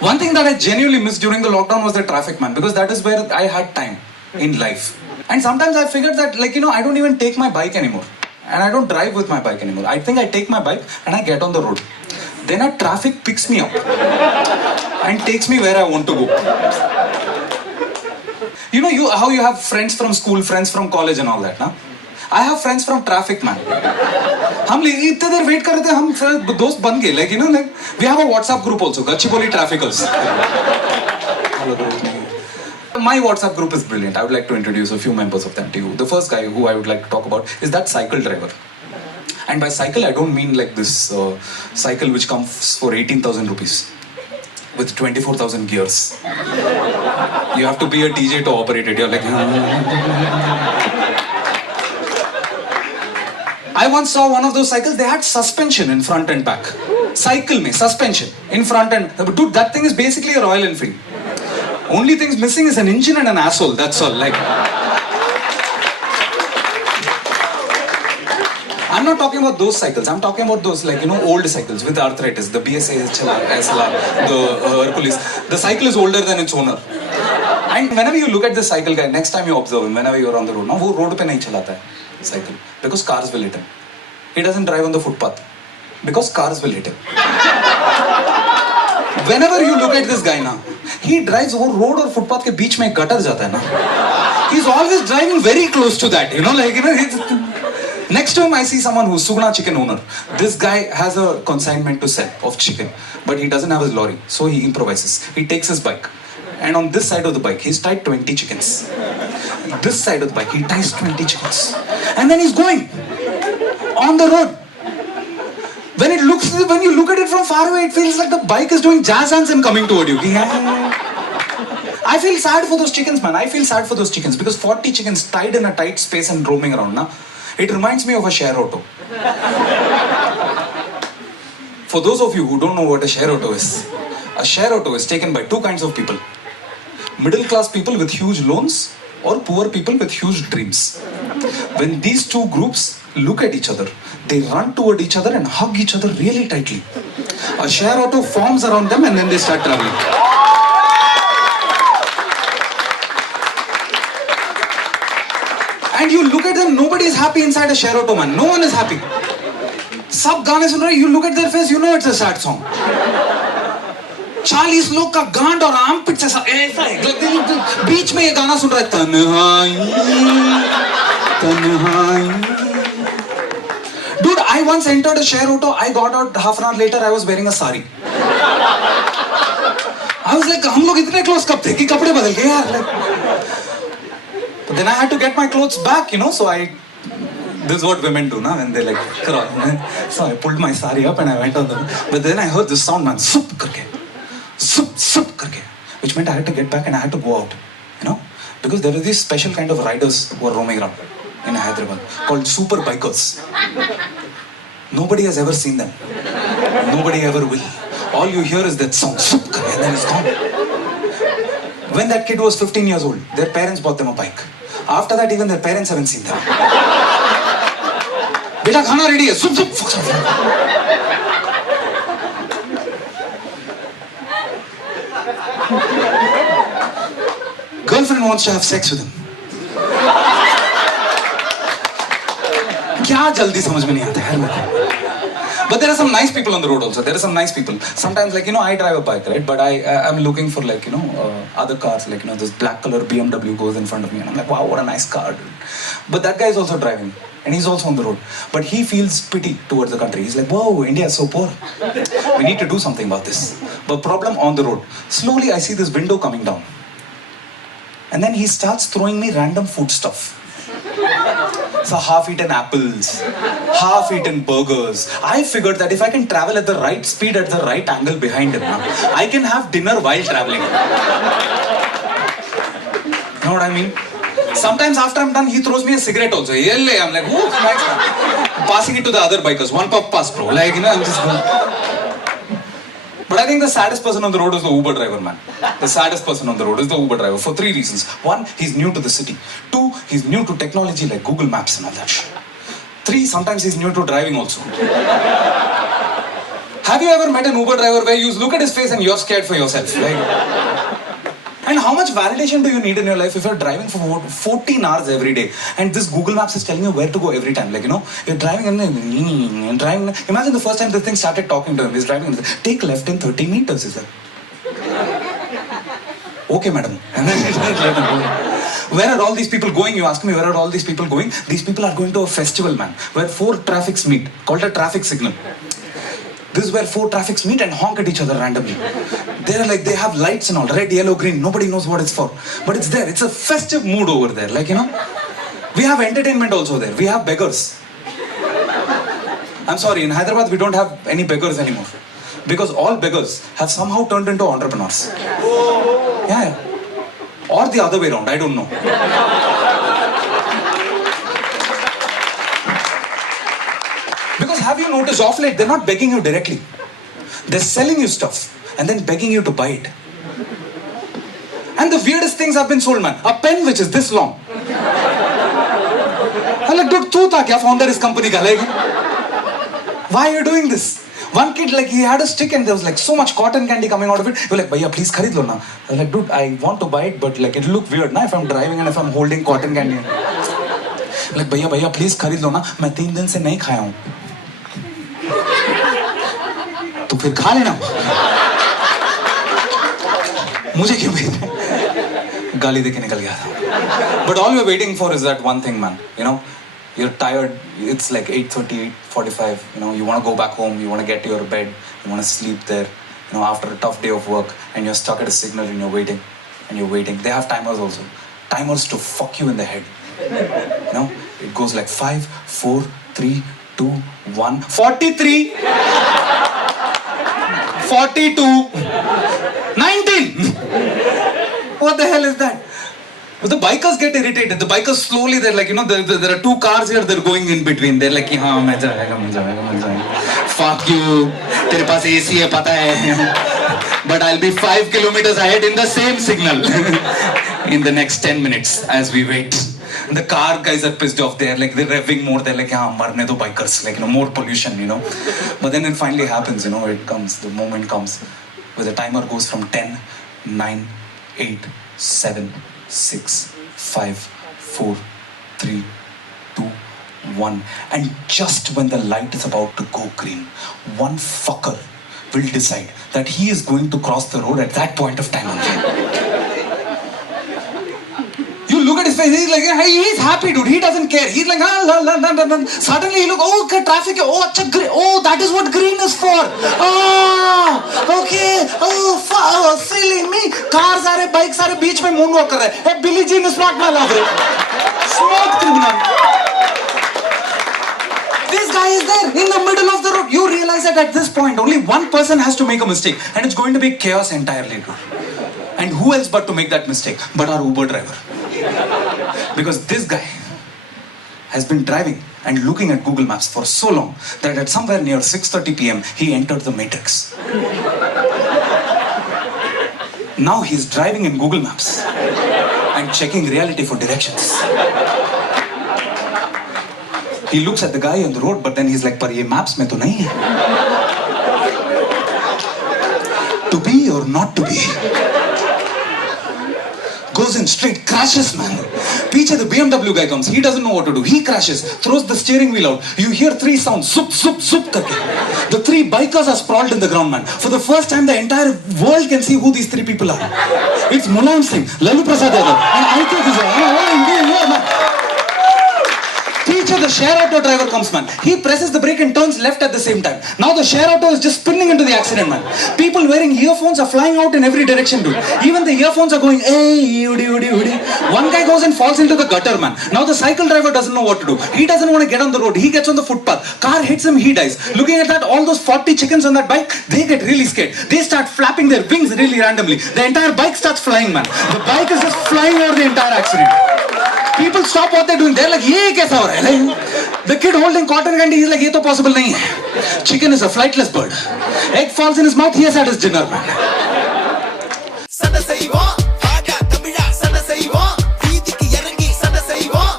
One thing that I genuinely missed during the lockdown was the traffic, man, because that is where I had time in life. And sometimes I figured that, like, I don't even take my bike anymore. And I don't drive with my bike anymore. I think I take my bike and I get on the road. Then a traffic picks me up and takes me where I want to go. How you have friends from school, friends from college and all that, na? I have friends from traffic, man. हम इतने देर wait कर रहे थे, हम दोस्त बन गए, like we have a WhatsApp group also, Gachibowli Traffickers. My WhatsApp group is brilliant. I would like to introduce a few members of them to you. The first guy who I would like to talk about is that cycle driver. And by cycle, I don't mean like this cycle which comes for 18,000 rupees with 24,000 gears. You have to be a DJ to operate it. You're like... I once saw one of those cycles, they had suspension in front and back. Cycle mein, suspension in front and... Dude, that thing is basically a Royal Enfield. Only things missing is an engine and an asshole, that's all. Like... I'm not talking about those cycles, I'm talking about those, like, old cycles with arthritis, the BSA, SLR, the Hercules. The cycle is older than its owner. And whenever you look at this cycle guy, next time you observe him, whenever you're on the road, na, wo road pe nahi chalata hai, cycle. Because cars will hit him. He doesn't drive on the footpath. Because cars will hit him. Whenever you look at this guy na, he drives वो road और footpath के बीच में gutter जाता है ना. He's always driving very close to that, Next to him, I see someone who's Sugna chicken owner. This guy has a consignment to sell of chicken, but he doesn't have his lorry, so he improvises. He takes his bike, and on this side of the bike, he's tied 20 chickens. This side of the bike, he ties 20 chickens, and then he's going on the road. When you look at it from far away, it feels like the bike is doing jazz hands and coming toward you. I feel sad for those chickens, man. I feel sad for those chickens because 40 chickens tied in a tight space and roaming around, na. It reminds me of a share auto. For those of you who don't know what a share auto is taken by two kinds of people. Middle class people with huge loans or poor people with huge dreams. When these two groups look at each other, they run toward each other and hug each other really tightly. A share auto forms around them and then they start traveling. And you look at them, nobody is happy inside a share auto, man. No one is happy. सब गाने सुन रहे, you look at their face, you know it's a sad song. 40 लोग का गांड और armpit ऐसा है, बीच में ये गाना सुन रहा है, तन्हाई, तन्हाई. Dude, I once entered a share auto. I got out half an hour later. I was wearing a sari. I was like, हम लोग इतने close कब थे कि कपड़े बदल गए यार. But then I had to get my clothes back, So this is what women do, na, when they like crawl. So I pulled my sari up and I went on the. But then I heard this sound, man, sup karke, which meant I had to get back and I had to go out, because there are these special kind of riders who are roaming around in Hyderabad called super bikers. Nobody has ever seen them. Nobody ever will. All you hear is that song, sup karke, and then it's gone. When that kid was 15 years old, their parents bought them a bike. After that, even their parents haven't seen them. Beta, khana ready hai. Sup, sup. Girlfriend wants to have sex with him. क्या जल्दी समझ में नहीं आता है मेरे को. But there are some nice people on the road also. There are some nice people. Sometimes, like, I drive a bike, right? But I'm looking for, like, other cars. Like, this black color BMW goes in front of me. And I'm like, wow, what a nice car, dude. But that guy is also driving. And he's also on the road. But he feels pity towards the country. He's like, whoa, India is so poor. We need to do something about this. But problem on the road. Slowly, I see this window coming down. And then he starts throwing me random food stuff. So half-eaten apples, half-eaten burgers. I figured that if I can travel at the right speed, at the right angle behind him, I can have dinner while traveling. You know what I mean? Sometimes after I'm done, he throws me a cigarette also. I'm like, oh, nice. Passing it to the other bikers. One puff pass, bro. Like, I'm just going. But I think the saddest person on the road is the Uber driver, man. The saddest person on the road is the Uber driver for 3 reasons. 1, he's new to the city. 2, he's new to technology like Google Maps and all that shit. 3, sometimes he's new to driving also. Have you ever met an Uber driver where you look at his face and you're scared for yourself? And how much validation do you need in your life if you're driving for 14 hours every day and this Google Maps is telling you where to go every time? You're driving and driving. Imagine the first time this thing started talking to him. He's driving and take left in 30 meters, he said. Okay, madam. Where are all these people going? You ask me, where are all these people going? These people are going to a festival, man, where 4 traffics meet, called a traffic signal. This is where 4 traffics meet and honk at each other randomly. They're like, they have lights and all, red, yellow, green. Nobody knows what it's for. But it's there. It's a festive mood over there. We have entertainment also there. We have beggars. I'm sorry, in Hyderabad, we don't have any beggars anymore. Because all beggars have somehow turned into entrepreneurs. Yeah. Or the other way around, I don't know. Because have you noticed off late, they're not begging you directly. They're selling you stuff and then begging you to buy it. And the weirdest things have been sold, man. A pen which is this long. I'm like, dude, tu tha kya founder is company ka? Why are you doing this? One kid, he had a stick and there was so much cotton candy coming out of it. He was like, Bhaiya, please kharid lo na. I was like, dude, I want to buy it, but it'll look weird na if I'm driving and if I'm holding cotton candy. Like, Bhaiya, please kharid lo na. मैं 3 दिन से नहीं खाया हूँ. तो फिर खा लेना. मुझे क्यों भेज रहे? गाली देके निकल गया था. But all we're waiting for is that one thing, man. You're tired, it's like 8:30, 8:45, you want to go back home, you want to get to your bed, you want to sleep there, after a tough day of work, and you're stuck at a signal and you're waiting. They have timers also. Timers to fuck you in the head. It goes like 5, 4, 3, 2, 1, 43, 42, 19. What the hell is that? But the bikers get irritated. The bikers slowly, they're like, there are 2 cars here, they're going in between. They're like, हाँ, मैं जाएगा. Fuck you. तेरे पास AC है, पता है. But I'll be 5 kilometers ahead in the same signal in the next 10 minutes as we wait. And the car guys are pissed off. They're revving more. They're like, हाँ, मरने दो bikers. More pollution, But then it finally happens, it comes. The moment comes where the timer goes from 10, 9, 8, 7, 6, 5, 4, 3, 2, 1. And just when the light is about to go green, one fucker will decide that he is going to cross the road at that point of time only. You look at his face, he's like, hey, he's happy, dude. He doesn't care. He's like, suddenly he look, okay, traffic, oh, that is what green is for. Okay, silly me. Cars are, bikes are, beach mein moonwalk kar rahe. Hey, Billie Jean is not my lover. Smooth criminal. This guy is there in the middle of the road. You realize that at this point, only one person has to make a mistake. And it's going to be chaos entirely, dude. And who else but to make that mistake but our Uber driver? Because this guy has been driving and looking at Google Maps for so long that at somewhere near 6:30 p.m. he entered the Matrix. Now he's driving in Google Maps and checking reality for directions. He looks at the guy on the road, but then he's like, "Par ye maps mein to nahi hai. To be or not to be." Goes in straight, crashes, man. Piche the BMW guy comes. He doesn't know what to do. He crashes, throws the steering wheel out. You hear 3 sounds, zup, zup, zup karke. The 3 bikers are sprawled in the ground, man. For the first time, the entire world can see who these 3 people are. It's Mulayam Singh, Lalu Prasad Yadav, and I think this man. Teacher, the share auto driver comes, man. He presses the brake and turns left at the same time. Now the share auto is just spinning into the accident, man. People wearing earphones are flying out in every direction, dude. Even the earphones are going, hey, udi, udi, udi. One guy goes and falls into the gutter, man. Now the cycle driver doesn't know what to do. He doesn't want to get on the road. He gets on the footpath. Car hits him, he dies. Looking at that, all those 40 chickens on that bike, they get really scared. They start flapping their wings really randomly. The entire bike starts flying, man. The bike is just flying over the entire accident. People stop what they're doing. They're like, ye kaisa ho raha hai? The kid holding cotton candy, he's like, ye to possible nahi hai. Chicken is a flightless bird. Egg falls in his mouth, he has had his dinner, man.